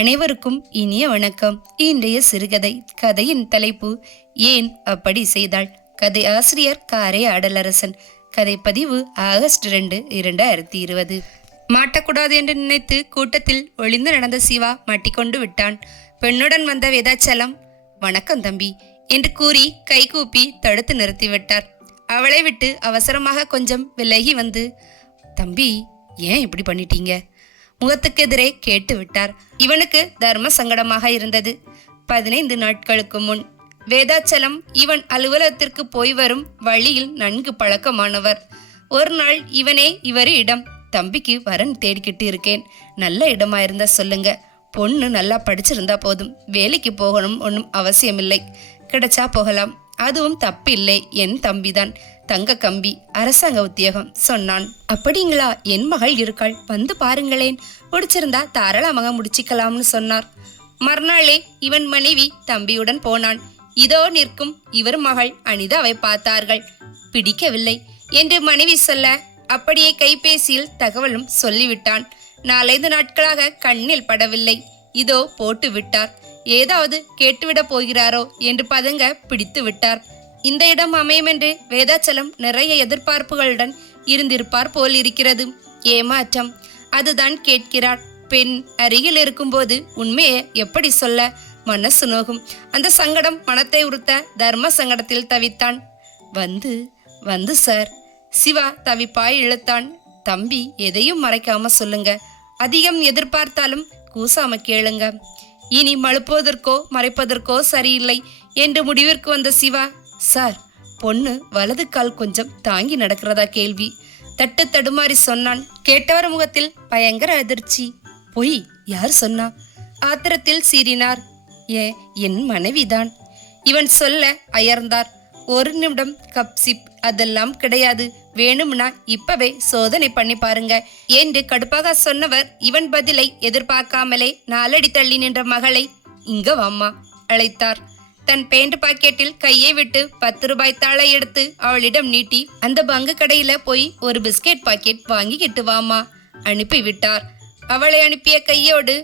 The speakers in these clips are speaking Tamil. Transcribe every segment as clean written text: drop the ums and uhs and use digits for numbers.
அனைவருக்கும் இனிய வணக்கம். இன்றைய சிறுகதை. கதையின் தலைப்பு ஏன் அப்படி செய்தாள். கதை ஆசிரியர் காரை ஆடலரசன். கதை பதிவு ஆகஸ்ட் 2, 2020. மாட்டக்கூடாது என்று நினைத்து கூட்டத்தில் ஒளிந்து நடந்த சிவா மாட்டிக்கொண்டு விட்டான். பெண்ணுடன் வந்த வேதாச்சலம் வணக்கம் தம்பி என்று கூறி கைகூப்பி தடுத்து நிறுத்திவிட்டார். அவளை விட்டு அவசரமாக கொஞ்சம் விலகி வந்து, தம்பி ஏன் இப்படி பண்ணிட்டீங்க, முகத்துக்கு எதிரே கேட்டு விட்டார். இவனுக்கு தர்ம சங்கடமாக இருந்தது. 15 நாட்களுக்கு முன் வேதாச்சலம் இவன் அலுவலகத்திற்கு போய் வரும் வழியில் நன்கு பழக்கமானவர். ஒரு நாள் இவனே இவரிடம், தம்பிக்கு வரன் தேடிக்கிட்டு இருக்கேன், நல்ல இடமா இருந்தா சொல்லுங்க, பொண்ணு நல்லா படிச்சிருந்தா போதும், வேலைக்கு போகணும் ஒன்றும் அவசியமில்லை, கிடைச்சா போகலாம், அதுவும் தப்பில்லை, என் தம்பிதான், தங்க கம்பி, அரசாங்க உத்தியோகம் சொன்னான். அப்படிங்களா, என் மகள் இருக்காள், வந்து பாருங்களேன், பிடிச்சிருந்தா தாராளமாக முடிச்சிக்கலாம்னு சொன்னார். மறுநாளே இவன் மனைவி தம்பியுடன் போனான். இதோ நிற்கும் இவர் மகள் அனிதாவை பார்த்தார்கள். பிடிக்கவில்லை என்று மனைவி சொல்ல அப்படியே கைபேசியில் தகவலும் சொல்லிவிட்டான். 4-5 நாட்களாக கண்ணில் படவில்லை. இதோ போட்டு விட்டார். ஏதாவது கேட்டுவிட போகிறாரோ என்று பதங்க பிடித்து விட்டார். இந்த இடம் அமையும் என்று வேதாச்சலம் நிறைய எதிர்பார்ப்புகளுடன் இருந்திருப்பார் போல் இருக்கிறது. ஏமாற்றம். அதுதான் கேட்கிறார். பெண் அருகில் இருக்கும்போது உண்மையை எப்படி சொல்ல மனசு நோகும். அந்த சங்கடம் மனத்தை உறுத்த தர்ம சங்கடத்தில் தவித்தான். வந்து சார். சிவா தவிப்பாய் இழுத்தான். தம்பி எதையும் மறைக்காம சொல்லுங்க, அதிகம் எதிர்பார்த்தாலும் கூசாம கேளுங்க, இனி மழுப்புவதற்கோ மறைப்பதற்கோ சரியில்லை என்று முடிவிற்கு வந்த சிவா, சார், பொண்ணு வலது கால் கொஞ்சம் தாங்கி நடக்கிறதா கேள்வி, தட்டு தடுமாறி சொன்னான். கேட்டவர் முகத்தில் பயங்கர அதிர்ச்சி. பொய், யார் சொன்னா? ஆத்திரத்தில் சீறினார். என் மனைவிதான். இவன் சொல்ல அயர்ந்தார். ஒரு நிமிடம் கப்சிப், அதெல்லாம் கிடையாது, வேணும்னா இப்பவே சோதனை பண்ணி பாருங்க என்று கடுப்பாக சொன்னவர் இவன் பதிலை எதிர்பார்க்காமலே 4 அடி தள்ளி நின்ற மகளை இங்க வாம்மா அழைத்தார். தன் பேண்ட் பாக்கெட்டில் கையை விட்டு 10 ரூபாய் தாளை எடுத்து அவளிடம் நீட்டி, அந்த பங்கு கடையில போய் ஒரு பிஸ்கெட் பாக்கெட் வாங்கிக்கிட்டு வாமா அனுப்பி விட்டார். அவளை அனுப்பிய கையோடு,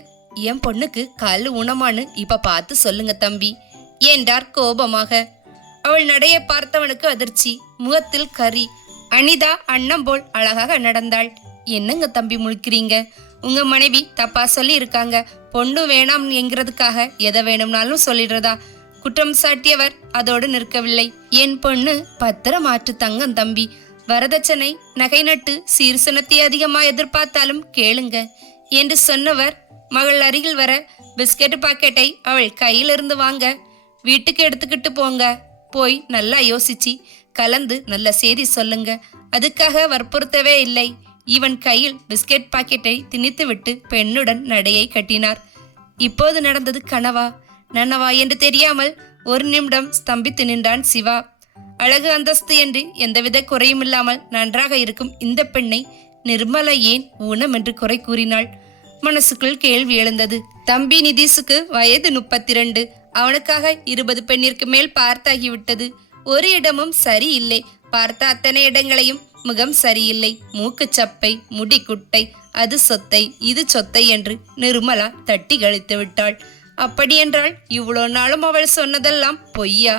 என் பொண்ணுக்கு கால் ஊனமானு இப்ப பார்த்து சொல்லுங்க தம்பி என்றார் கோபமாக. அவள் நடைய பார்த்தவனுக்கு அதிர்ச்சி, முகத்தில் கரி. அனிதா அன்னம் போல் அழகாக நடந்தாள். என்னங்க தம்பி முழிக்கிறீங்க, உங்க மனைவி தப்பா சொல்லி இருக்காங்க, பொண்ணு வேணாம் என்கிறதுக்காக எதை வேணும்னாலும் சொல்லிடுறதா? குற்றம் சாட்டியவர் அதோடு நிற்கவில்லை. என் பொண்ணு பத்திரமாற்று தங்கம் தம்பி, வரதட்சணை நகை நட்டு சீர்சனத்தை அதிகமா எதிர்பார்த்தாலும் கேளுங்க என்று சொன்னவர் மகள் அருகில் வர பிஸ்கெட் பாக்கெட்டை அவள் கையிலிருந்து வாங்க, வீட்டுக்கு எடுத்துக்கிட்டு போங்க, போய் நல்லா யோசிச்சு கலந்து நல்ல செய்தி சொல்லுங்க, அதுக்காக வற்புறுத்தவே இல்லை. இவன் கையில் பிஸ்கெட் பாக்கெட்டை திணித்துவிட்டு பெண்ணுடன் நடையை கட்டினார். இப்போது நடந்தது கனவா நனவா என்று தெரியாமல் ஒரு நிமிடம் ஸ்தம்பித்து நின்றான் சிவா. அழகு அந்தஸ்து என்று எந்தவித குறையும் இல்லாமல் நன்றாக இருக்கும் இந்த பெண்ணை நிர்மலா ஏன் ஊனம் என்று குறை கூறினாள்? மனசுக்குள் கேள்வி எழுந்தது. தம்பி நிதிஷுக்கு வயது 32. அவனுக்காக 20 பெண்ணிற்கு மேல் பார்த்தாகிவிட்டது. ஒரு இடமும் சரியில்லை. பார்த்த அத்தனை இடங்களையும் முகம் சரியில்லை, மூக்கு சப்பை, முடி குட்டை, அது சொத்தை இது சொத்தை என்று நிர்மலா தட்டி கழித்து விட்டாள். அப்படியென்றால் இவ்வளோ நாளும் அவள் சொன்னதெல்லாம் பொய்யா?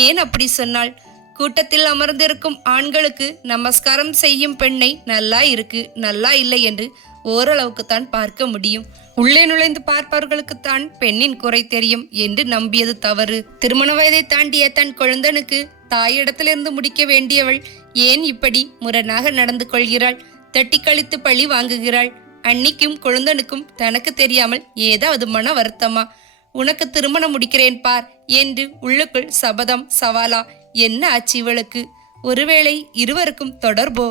ஏன் அப்படி சொன்னாள்? கூட்டத்தில் அமர்ந்திருக்கும் ஆண்களுக்கு நமஸ்காரம் செய்யும் பெண்ணை நல்லா இருக்கு நல்லா இல்லை என்று ஓரளவுக்குத்தான் பார்க்க முடியும். உள்ளே நுழைந்து பார்ப்பவர்களுக்குத்தான் பெண்ணின் குறை தெரியும் என்று நம்பியது தவறு. திருமண வயதை தாண்டிய தன் குழந்தனுக்கு தாயிடத்திலிருந்து முடிக்க வேண்டியவள் ஏன் இப்படி முரணாக நடந்து கொள்கிறாள்? தட்டி கழித்து பழி வாங்குகிறாள். அன்னிக்கும் குழந்தனுக்கும் தனக்கு தெரியாமல் ஏதாவது மன வருத்தமா? உனக்கு திருமணம் முடிக்கிறேன் பார் என்று உள்ளுக்குள் சபதம் சவாலா? என்ன ஆச்சு இவளுக்கு? ஒருவேளை இருவருக்கும் தொடர்போ?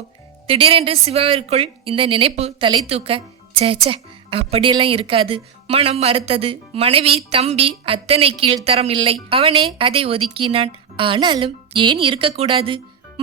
திடீரென்று சிவாவிற்குள் இந்த நினைப்பு தலை தூக்க, சேச்ச அப்படியெல்லாம் இருக்காது, மனம் மறுத்தது. மனைவி தம்பி அத்தனை கீழ்த்தரம் இல்லை. அவனே அதை ஒதுக்கினான். ஆனாலும் ஏன் இருக்கக்கூடாது?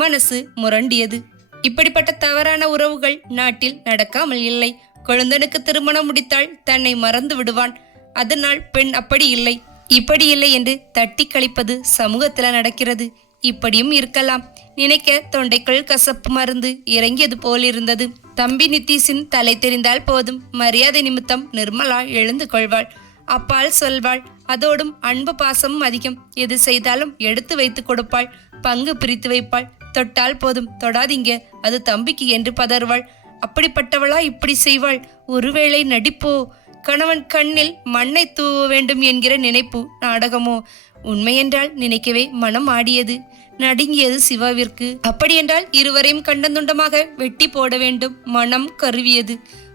மனசு முரண்டியது. இப்படிப்பட்ட தவறான உறவுகள் நாட்டில் நடக்காமல் இல்லை. குழந்தனுக்கு திருமணம் முடித்தால் தன்னை மறந்து விடுவான். அதனால் பெண் அப்படி இல்லை இப்படி இல்லை என்று தட்டி கழிப்பது சமூகத்துல நடக்கிறது. இப்படியும் இருக்கலாம். நினைக்க தொண்டைக்குள் கசப்பு மருந்து இறங்கியது போலிருந்தது. தம்பி நித்தீஷின் தலை தெரிந்தால் போதும், மரியாதை நிமித்தம் நிர்மலா எழுந்து கொள்வாள். அப்பால் சொல்வாள். அதோடும் அன்பு பாசமும் அதிகம். எது செய்தாலும் எடுத்து வைத்து கொடுப்பாள். பங்கு பிரித்து வைப்பாள். தொட்டால் போதும், தொடாதீங்க, அது தம்பிக்கு என்று பதறுவாள். அப்படிப்பட்டவளா இப்படி செய்வாள்? ஒருவேளை நடிப்போ? கணவன் கண்ணில் மண்ணை தூவ வேண்டும் என்கிற நினைப்பு நாடகமோ? உண்மையென்றால் நினைக்கவே மனம் ஆடியது, நடுங்கியது சிவாவிற்கு. அப்படியென்றால் இருவரையும் கண்டந்துண்டமாக வெட்டி போட வேண்டும். மனம் கருவியது.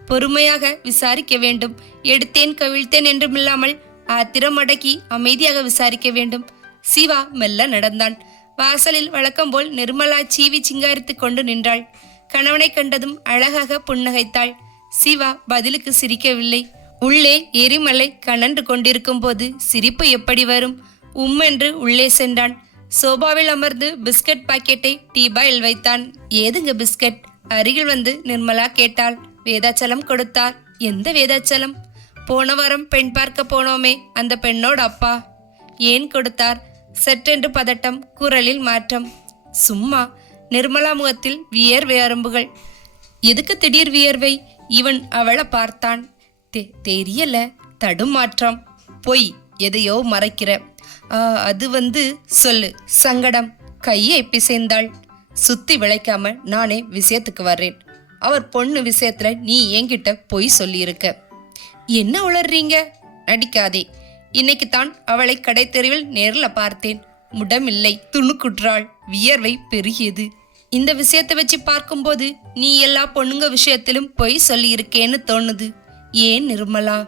பொறுமையாக விசாரிக்க வேண்டும். எடுத்தேன் கவிழ்த்தேன் என்றுமில்லாமல் ஆத்திரம் அடக்கி அமைதியாக விசாரிக்க வேண்டும். சிவா மெல்ல நடந்தான். வாசலில் வழக்கம் போல் நிர்மலா சீவி சிங்காரித்து கொண்டு நின்றாள். கணவனை கண்டதும் அழகாக புன்னகைத்தாள். சிவா பதிலுக்கு சிரிக்கவில்லை. உள்ளே எரிமலை கனன்று கொண்டிருக்கும் போது சிரிப்பு எப்படி வரும்? உம்மென்று உள்ளே சென்றான். சோபாவில் அமர்ந்து பிஸ்கட் பாக்கெட்டை டீபாயில் வைத்தான். ஏதுங்க பிஸ்கட்? அருகில் வந்து நிர்மலா கேட்டாள். வேதாச்சலம் கொடுத்தார். எந்த வேதாச்சலம்? போன வாரம் பெண் பார்க்க போனோமே, அந்த பெண்ணோட அப்பா. ஏன் கொடுத்தார்? சற்றென்று பதட்டம், குரலில் மாற்றம். சும்மா. நிர்மலா முகத்தில் வியர்வை அரும்புகள். எதுக்கு திடீர் வியர்வை? இவன் அவளை பார்த்தான். தெரியல. தடுமாற்றம். பொய், எதையோ மறைக்கிற. அது சொல்லு. சங்கடம். கையை பிசைந்தாள். சுத்தி விளைக்காம நானே விஷயத்துக்கு வர்றேன். அவர் பொண்ணு விஷயத்துல நீ என்கிட்ட பொய் சொல்லியிருக்க. என்ன உளறீங்க? நடிக்காதே. இன்னைக்குத்தான் அவளை கடை தெருவில் நேரில் பார்த்தேன். முடமில்லை. துணுக்குற்றாள். வியர்வை பெருகியது. இந்த விஷயத்தை வச்சு பார்க்கும்போது நீ எல்லா பொண்ணுங்க விஷயத்திலும் பொய் சொல்லியிருக்கேன்னு தோணுது. ஏன் நிர்மலா?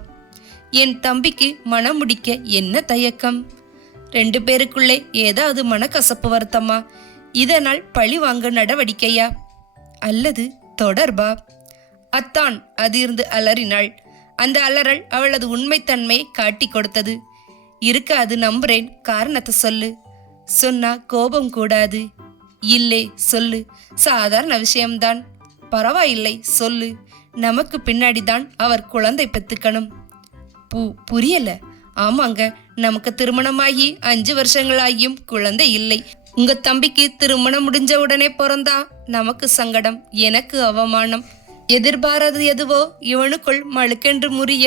என் தம்பிக்கு மனம் முடிக்க என்ன தயக்கம்? 2 பேருக்குள்ளே ஏதாவது மனக்கசப்பு வருத்தமா? இதனால் பழி வாங்க நடவடிக்கையா? அல்லது தொடர்பா? அத்தான் அதிர்ந்து அலறினாள். அந்த அலறல் அவளது உண்மைத்தன்மையை காட்டி கொடுத்தது. இருக்காது, நம்புறேன். காரணத்தை சொல்லு. சொன்னா கோபம் கூடாது. இல்லை, சொல்லு. சாதாரண விஷயம்தான். பரவாயில்லை, சொல்லு. நமக்கு பின்னாடிதான் அவர் குழந்தை பெத்துக்கணும். புரியல. ஆமாங்க, நமக்கு திருமணமாகி 5 வருஷங்களாகியும் குழந்தை இல்லை. உங்க தம்பிக்கு திருமணம் முடிஞ்ச உடனே பிறந்தா நமக்கு சங்கடம், எனக்கு அவமானம். எதிர்பாராதது எதுவோ இவனுக்குள் மழுக்கென்று முறிய.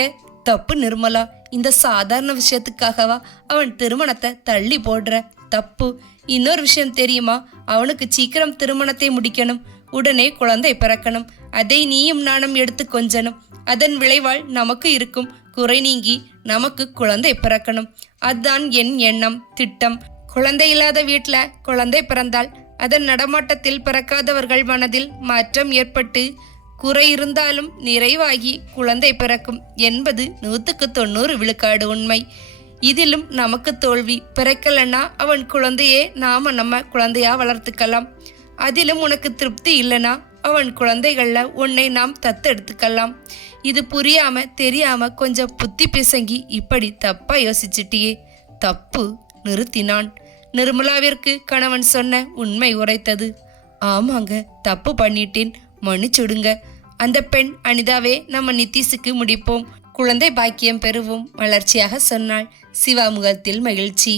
தப்பு நிர்மலா. இந்த சாதாரண விஷயத்துக்காகவா அவன் திருமணத்தை தள்ளி போடுற? தப்பு. இன்னொரு விஷயம் தெரியுமா? அவனுக்கு சீக்கிரம் திருமணத்தை முடிக்கணும். உடனே குழந்தை பிறக்கணும். அதை நீயும் நானும் எடுத்து கொஞ்சணும். அதன் விளைவால் நமக்கு இருக்கும் குறை நீங்கி நமக்கு குழந்தை பிறக்கணும். அதுதான் என் எண்ணம், திட்டம். குழந்தை இல்லாத வீட்டுல குழந்தை பிறந்தால் அதன் நடமாட்டத்தில் பிறக்காதவர்கள் மனதில் மாற்றம் ஏற்பட்டு குறை இருந்தாலும் நிறைவாகி குழந்தை பிறக்கும் என்பது 100% விழுக்காடு உண்மை. இதிலும் நமக்கு தோல்வி. பிறக்கலன்னா அவன் குழந்தையே நம்ம குழந்தையா வளர்த்துக்கலாம். அதிலும் உனக்கு திருப்தி இல்லைனா அவன் குழந்தைகள்ல உன்னை நாம் தத்தெடுத்துக்கலாம். இது புரியாம தெரியாம கொஞ்சம் புத்தி பிசங்கி இப்படி தப்பா யோசிச்சிட்டியே. தப்பு. நிறுத்தினான். நிர்மலாவிற்கு கணவன் சொன்ன உண்மை உரைத்தது. ஆமாங்க, தப்பு பண்ணிட்டேன், மன்னிச்சுடுங்க. அந்த பெண் அனிதாவே நம்ம நித்தீஷுக்கு முடிப்போம். குழந்தை பாக்கியம் பெறுவோம், வளர்ச்சியாக சொன்னாள். சிவா முகத்தில் மகிழ்ச்சி.